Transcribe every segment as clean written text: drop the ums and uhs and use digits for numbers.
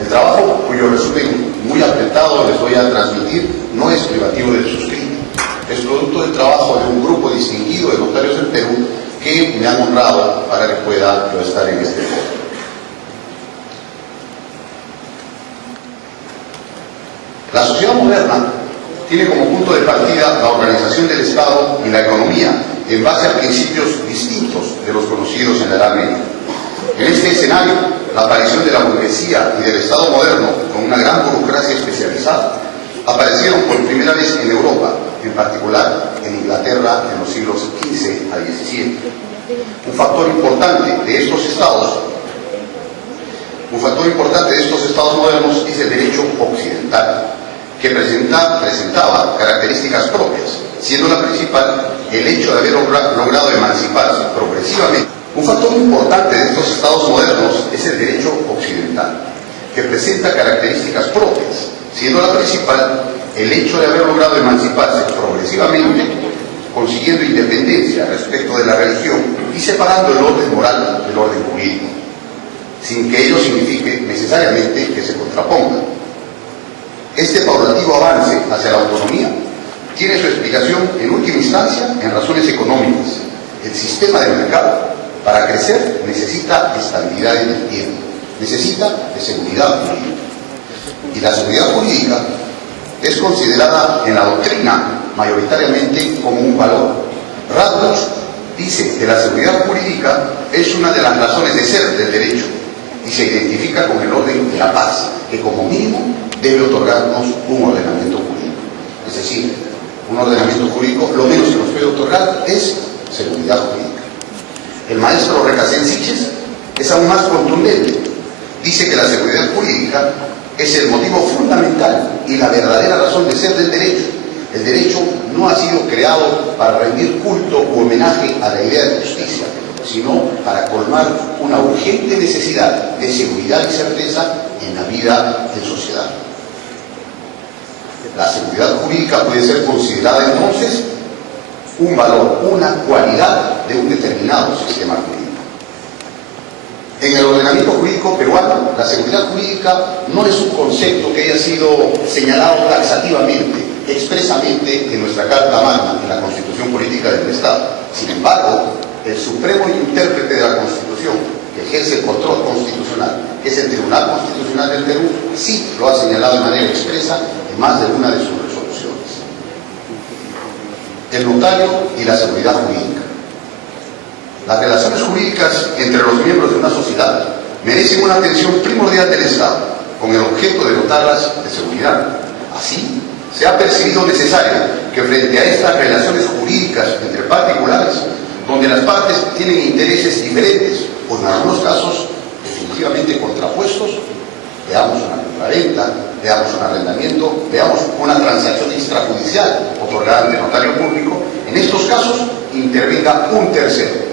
El trabajo, cuyo resumen muy apretado les voy a transmitir, no es privativo del suscrito. Es producto del trabajo de un grupo distinguido de notarios del Perú que me han honrado para que pueda yo estar en este foro. La sociedad moderna tiene como punto de partida la organización del Estado y la economía en base a principios distintos de los conocidos en la Edad Media. En este escenario, la aparición de la burguesía y del Estado moderno, con una gran burocracia especializada, aparecieron por primera vez en Europa, en particular en Inglaterra en los siglos XV al XVII. Un factor importante de estos estados modernos es el derecho occidental, que presentaba características propias, siendo la principal el hecho de haber logrado emanciparse progresivamente. Un factor importante de estos estados modernos es el derecho occidental, que presenta características propias, siendo la principal el hecho de haber logrado emanciparse progresivamente, consiguiendo independencia respecto de la religión y separando el orden moral del orden jurídico, sin que ello signifique necesariamente que se contrapongan. Este paulatino avance hacia la autonomía tiene su explicación en última instancia en razones económicas. El sistema de mercado, para crecer, necesita estabilidad en el tiempo, necesita de seguridad jurídica. Y la seguridad jurídica es considerada en la doctrina mayoritariamente como un valor. Radbruch dice que la seguridad jurídica es una de las razones de ser del derecho y se identifica con el orden y la paz, que como mínimo debe otorgarnos un ordenamiento jurídico. Es decir, un ordenamiento jurídico, lo menos que nos puede otorgar es seguridad jurídica. El maestro Recasens Sitges es aún más contundente. Dice que la seguridad jurídica es el motivo fundamental y la verdadera razón de ser del derecho. El derecho no ha sido creado para rendir culto u homenaje a la idea de justicia, sino para colmar una urgente necesidad de seguridad y certeza en la vida en sociedad. La seguridad jurídica puede ser considerada entonces un valor, una cualidad de un determinado sistema jurídico. En el ordenamiento jurídico peruano, la seguridad jurídica no es un concepto que haya sido señalado taxativamente, expresamente en nuestra Carta Magna, en la Constitución Política del Estado. Sin embargo, el supremo intérprete de la Constitución, que ejerce el control constitucional, que es el Tribunal Constitucional del Perú, sí lo ha señalado de manera expresa en más de una de sus resoluciones. El notario y la seguridad jurídica. Las relaciones jurídicas entre los miembros de una sociedad merecen una atención primordial del Estado, con el objeto de dotarlas de seguridad. Así, se ha percibido necesario que frente a estas relaciones jurídicas entre particulares, donde las partes tienen intereses diferentes o en algunos casos definitivamente contrapuestos, veamos una compraventa, veamos un arrendamiento, veamos una transacción extrajudicial otorgada ante notario público, en estos casos intervenga un tercero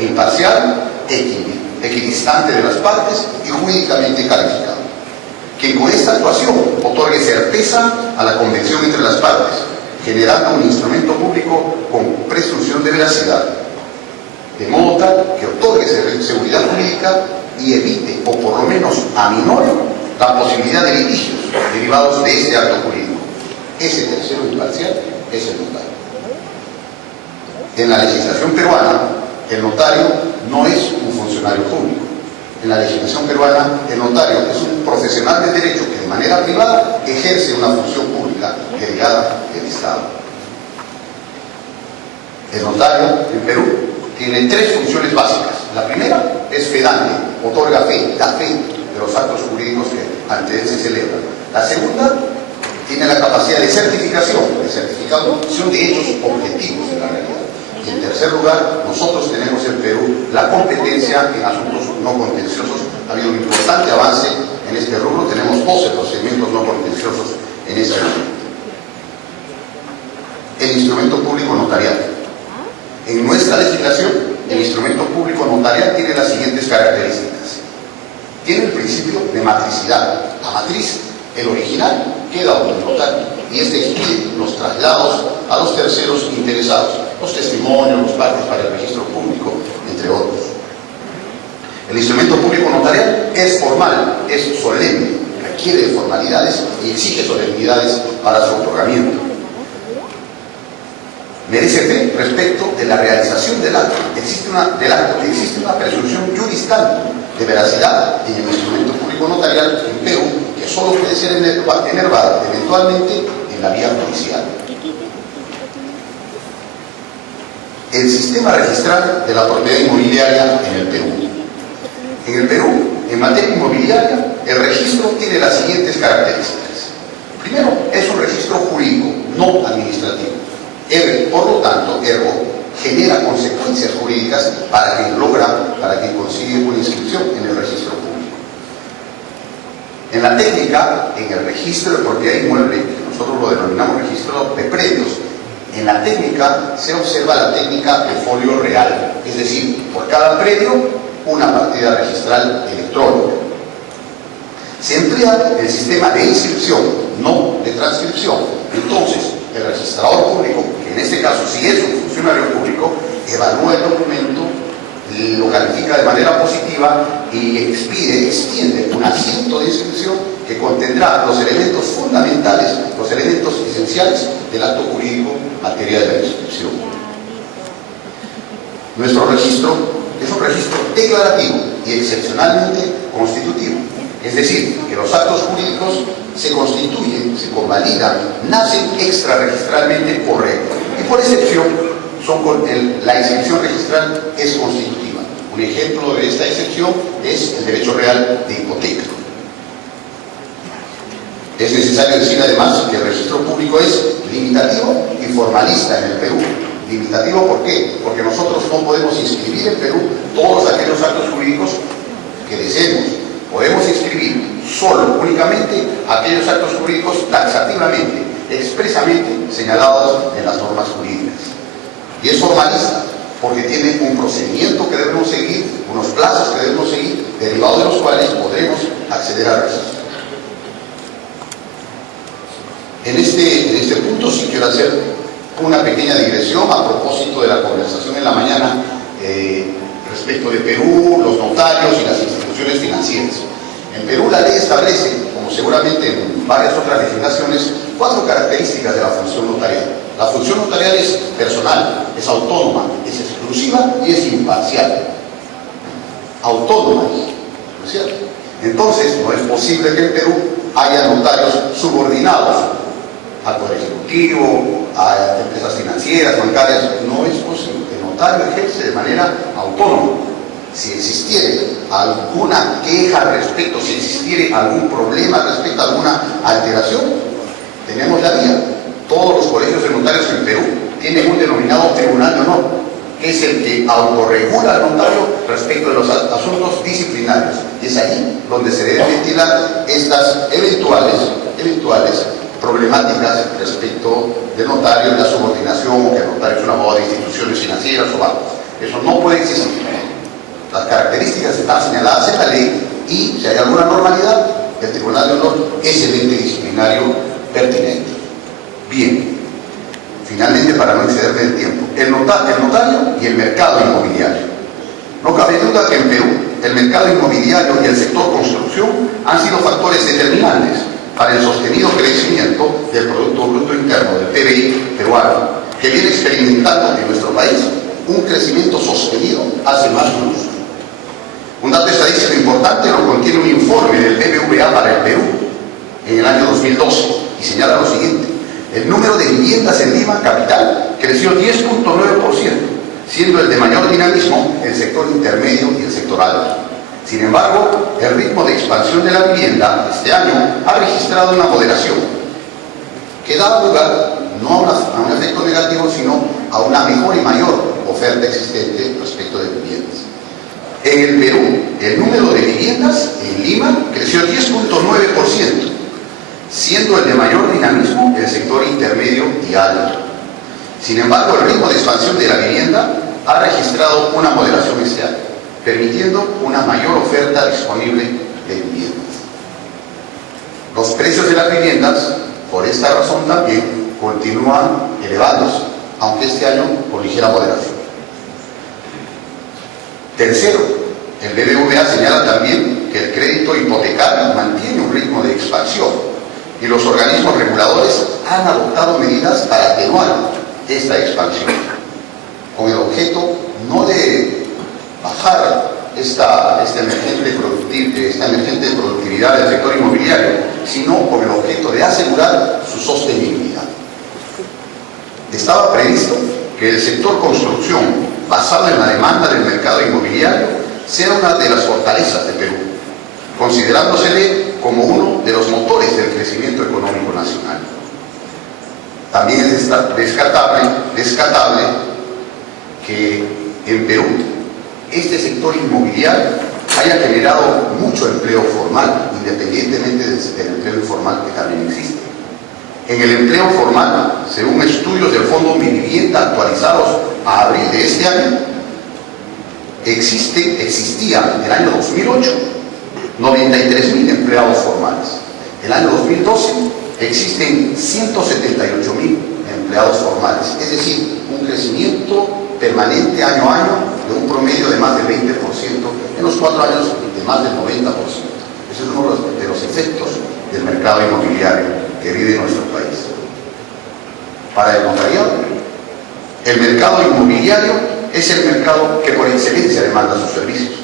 imparcial, equidistante de las partes y jurídicamente calificado, que con esta actuación otorgue certeza a la convención entre las partes, generando un instrumento público con presunción de veracidad, de modo tal que otorgue seguridad jurídica y evite, o por lo menos aminore, la posibilidad de litigios derivados de este acto jurídico. Ese tercero imparcial es el notario. En la legislación peruana, el notario no es un funcionario público. En la legislación peruana, el notario es un profesional del derecho que de manera privada ejerce una función pública derivada del Estado. El notario en Perú tiene tres funciones básicas. La primera es fedante, otorga fe, da fe de los actos jurídicos que ante él se celebran. La segunda tiene la capacidad de certificación de hechos objetivos de la realidad. Y en tercer lugar, nosotros tenemos en Perú la competencia en asuntos no contenciosos. Ha habido un importante avance en este rubro. Tenemos 12 procedimientos no contenciosos en ese momento. El instrumento público notarial. En nuestra legislación, el instrumento público notarial tiene las siguientes características. Tiene el principio de matricidad. La matriz, el original, queda donde el notario, y este excluye los traslados a los terceros interesados, los testimonios, los partes para el registro público, entre otros. El instrumento público notarial es formal, es solemne, requiere de formalidades y exige solemnidades para su otorgamiento. Merece fe respecto de la realización del acto. Existe una presunción juris tanto de veracidad en el instrumento público notarial en Perú, que solo puede ser enervada eventualmente en la vía judicial. El sistema registral de la propiedad inmobiliaria en el Perú. En el Perú, en materia inmobiliaria, el registro tiene las siguientes características. Primero, es un registro jurídico, no administrativo. Por lo tanto, genera consecuencias jurídicas para quien consigue una inscripción en el registro público. En la técnica, en el registro de propiedad inmueble, que nosotros lo denominamos registro de predios, en la técnica se observa la técnica de folio real, es decir, por cada predio una partida registral electrónica. Se emplea el sistema de inscripción, no de transcripción. Entonces, el registrador público, que en este caso sí es un funcionario público, evalúa el documento, lo califica de manera positiva y extiende un asiento de inscripción que contendrá los elementos fundamentales, los elementos esenciales del acto jurídico en materia de la inscripción. Nuestro registro es un registro declarativo y excepcionalmente constitutivo. Es decir, que los actos jurídicos se constituyen, se convalidan, nacen extrarregistralmente por regla. Y por excepción, la excepción registral es constitutiva. Un ejemplo de esta excepción es el derecho real de hipoteca. Es necesario decir además que el registro público es limitativo y formalista en el Perú. Limitativo, ¿por qué? Porque nosotros no podemos inscribir en Perú todos aquellos actos jurídicos que deseemos. Podemos inscribir únicamente aquellos actos jurídicos taxativamente, expresamente señalados en las normas jurídicas. Y es formalista porque tiene un procedimiento que debemos seguir, unos plazos que debemos seguir, derivados de los cuales podremos acceder al registro. En este punto sí quiero hacer una pequeña digresión a propósito de la conversación en la mañana respecto de Perú, los notarios y las instituciones financieras. En Perú la ley establece, como seguramente en varias otras legislaciones, 4 características de la función notarial. La función notarial es personal, es autónoma, es exclusiva y es imparcial. Autónoma, ¿no es cierto? Entonces, no es posible que en Perú haya notarios subordinados al Poder Ejecutivo, a empresas financieras, bancarias. No es posible. El notario ejerce de manera autónoma. Si existiera alguna queja al respecto, si existiera algún problema respecto a alguna alteración, tenemos la vía. Todos los colegios de notarios en Perú tienen un denominado tribunal de honor, que es el que autorregula al notario respecto de los asuntos disciplinarios. Y es ahí donde se deben ventilar estas eventuales problemáticas respecto del notario y la subordinación, o que el notario es un abogado de instituciones financieras o bancos. Eso no puede existir. Las características están señaladas en la ley y si hay alguna normalidad, el Tribunal de Honor es el ente disciplinario pertinente. Bien, finalmente, para no excederme del tiempo, el notario y el mercado inmobiliario. No cabe duda que en Perú el mercado inmobiliario y el sector construcción han sido factores determinantes para el sostenido crecimiento del Producto Bruto Interno, del PBI peruano, que viene experimentando en nuestro país un crecimiento sostenido hace más de un lustro. Un dato estadístico importante lo contiene un informe del BBVA para el Perú en el año 2012 y señala lo siguiente: el número de viviendas en Lima capital creció 10.9%, siendo el de mayor dinamismo el sector intermedio y el sector alto. Sin embargo, el ritmo de expansión de la vivienda este año ha registrado una moderación que da lugar no a un efecto negativo, sino a una mejor y mayor oferta existente respecto de viviendas. En el Perú, el número de viviendas en Lima creció 10.9%, siendo el de mayor dinamismo el sector intermedio y alto. Sin embargo, el ritmo de expansión de la vivienda ha registrado una moderación este año, permitiendo una mayor oferta disponible de viviendas. Los precios de las viviendas, por esta razón también, continúan elevados, aunque este año con ligera moderación. Tercero, El BBVA señala también que el crédito hipotecario mantiene un ritmo de expansión y los organismos reguladores han adoptado medidas para atenuar esta expansión, con el objeto no de bajar esta emergente productividad del sector inmobiliario, sino con el objeto de asegurar su sostenibilidad. Estaba previsto que el sector construcción, basado en la demanda del mercado inmobiliario, sea una de las fortalezas de Perú, considerándosele como uno de los motores del crecimiento económico nacional. También es descartable que en Perú este sector inmobiliario haya generado mucho empleo formal, independientemente del empleo informal que también existe. En el empleo formal, según estudios del Fondo Mi Vivienda actualizados a abril de este año, existía en el año 2008 93.000 empleados formales. En el año 2012 existen 178.000 empleados formales, es decir, un crecimiento permanente año a año de un promedio de más del 20%, en los 4 años de más del 90%. Ese es uno de los efectos del mercado inmobiliario que vive nuestro país. Para el notariado, el mercado inmobiliario es el mercado que por excelencia demanda sus servicios.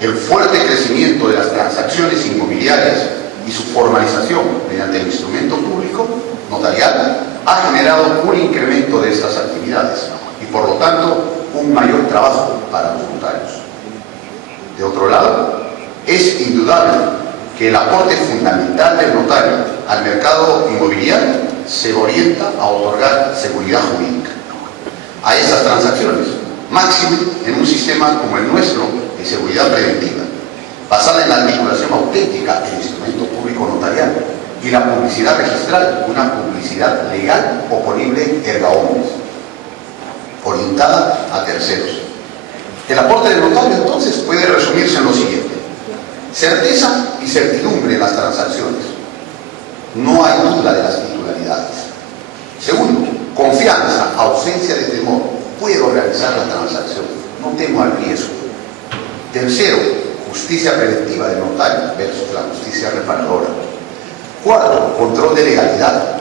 El fuerte crecimiento de las transacciones inmobiliarias y su formalización mediante el instrumento público notarial ha generado un incremento de estas actividades y por lo tanto un mayor trabajo para los notarios. De otro lado, es indudable que el aporte fundamental del notario al mercado inmobiliario se orienta a otorgar seguridad jurídica a estas transacciones, máximo en un sistema como el nuestro de seguridad preventiva, basada en la articulación auténtica del instrumento público notarial y la publicidad registral, una publicidad legal oponible erga omnes, orientada a terceros. El aporte del notario entonces puede resumirse en lo siguiente: certeza y certidumbre en las transacciones. No hay duda de las titularidades. Segundo, confianza, ausencia de temor. Puedo realizar la transacción, no temo al riesgo. Tercero, justicia preventiva del notario versus la justicia reparadora. Cuarto, control de legalidad.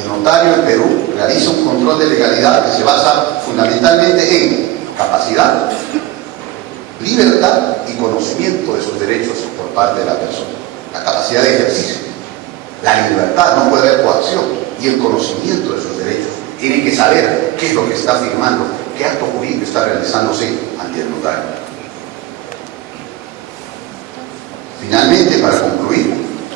El notario en Perú realiza un control de legalidad que se basa fundamentalmente en capacidad, libertad y conocimiento de sus derechos por parte de la persona. La capacidad de ejercicio, la libertad, no puede haber coacción, y el conocimiento de sus derechos. Tiene que saber qué es lo que está firmando, qué acto jurídico está realizándose ante el notario. Finalmente, para concluir,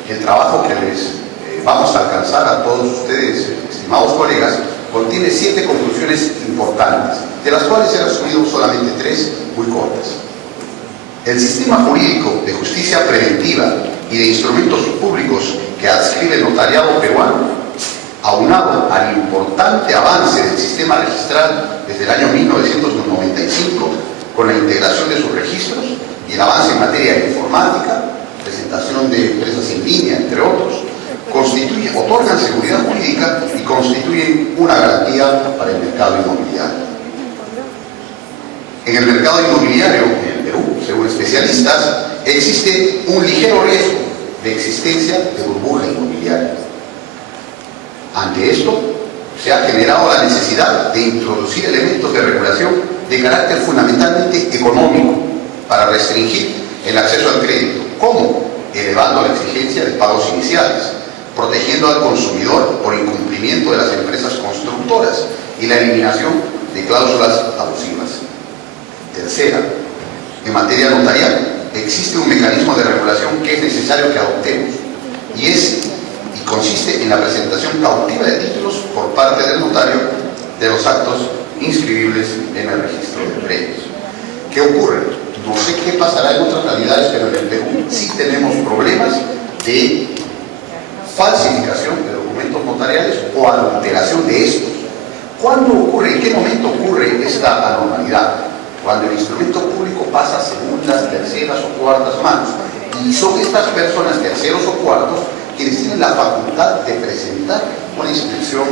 el trabajo que les vamos a alcanzar a todos ustedes, estimados colegas, contiene 7 conclusiones importantes, de las cuales he resumido solamente 3 muy cortas. El sistema jurídico de justicia preventiva y de instrumentos públicos que adscribe el notariado peruano, aunado al importante avance del sistema registral desde el año 1995, con la integración de sus registros y el avance en materia de informática, presentación de empresas en línea, entre otros, otorgan seguridad jurídica y constituyen una garantía para el mercado inmobiliario. En el mercado inmobiliario, en el Perú, según especialistas, existe un ligero riesgo de existencia de burbuja inmobiliaria. Ante esto, se ha generado la necesidad de introducir elementos de regulación de carácter fundamentalmente económico para restringir el acceso al crédito, como elevando la exigencia de pagos iniciales, protegiendo al consumidor por incumplimiento de las empresas constructoras y la eliminación de cláusulas abusivas. Tercera, en materia notarial, existe un mecanismo de regulación que es necesario que adoptemos y consiste en la presentación cautiva de títulos por parte del notario de los actos inscribibles en el registro de predios. ¿Qué ocurre? No sé qué pasará en otras realidades, pero en el Perú sí tenemos problemas de falsificación de documentos notariales o adulteración de estos. ¿Cuándo ocurre? ¿En qué momento ocurre esta anormalidad? Cuando el instrumento público pasa a segundas, terceras o cuartas manos. Y son estas personas, terceros o cuartos, quienes tienen la facultad de presentar una inscripción,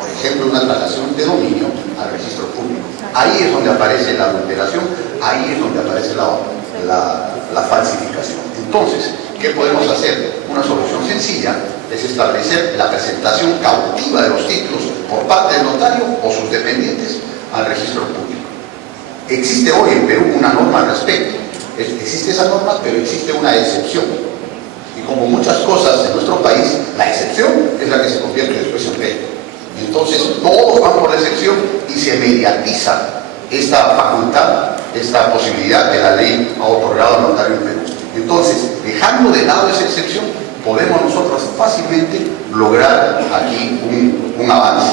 por ejemplo, una traslación de dominio al registro público. Ahí es donde aparece la adulteración, ahí es donde aparece la la falsificación. Entonces, ¿qué podemos hacer? Una solución sencilla es establecer la presentación cautiva de los títulos por parte del notario o sus dependientes al registro público. Existe hoy en Perú una norma al respecto. Existe esa norma, pero existe una excepción. Y como muchas cosas en nuestro país, la excepción es la que se convierte después en ley. Entonces, todos van por la excepción y se mediatiza esta facultad, esta posibilidad que la ley ha otorgado al notario en Perú. Entonces, dejando de lado esa excepción, podemos nosotros fácilmente lograr aquí un avance.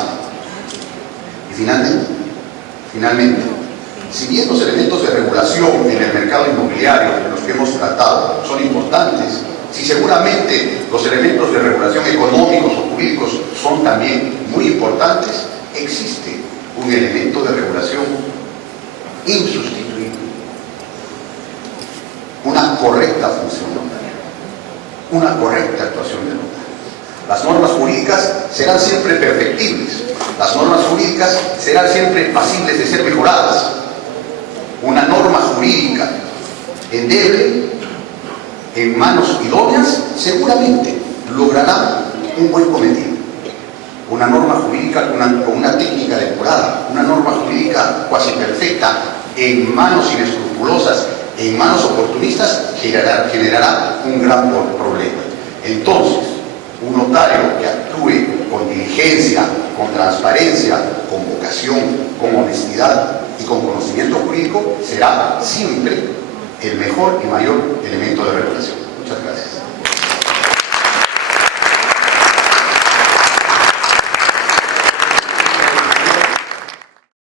Y finalmente, si bien los elementos de regulación en el mercado inmobiliario de los que hemos tratado son importantes, si seguramente los elementos de regulación económicos o jurídicos son también muy importantes, existe un elemento de regulación insustituible: una correcta función notaria, una correcta actuación del notario. Las normas jurídicas serán siempre perfectibles, las normas jurídicas serán siempre pasibles de ser mejoradas. Una norma jurídica endeble, en manos idóneas, seguramente logrará un buen cometido. Una norma jurídica con una técnica depurada, una norma jurídica cuasi perfecta, en manos inescrupulosas, en manos oportunistas, generará un gran problema. Entonces, un notario que actúe con diligencia, con transparencia, con vocación, con honestidad y con conocimiento jurídico será siempre el mejor y mayor elemento de regulación. Muchas gracias.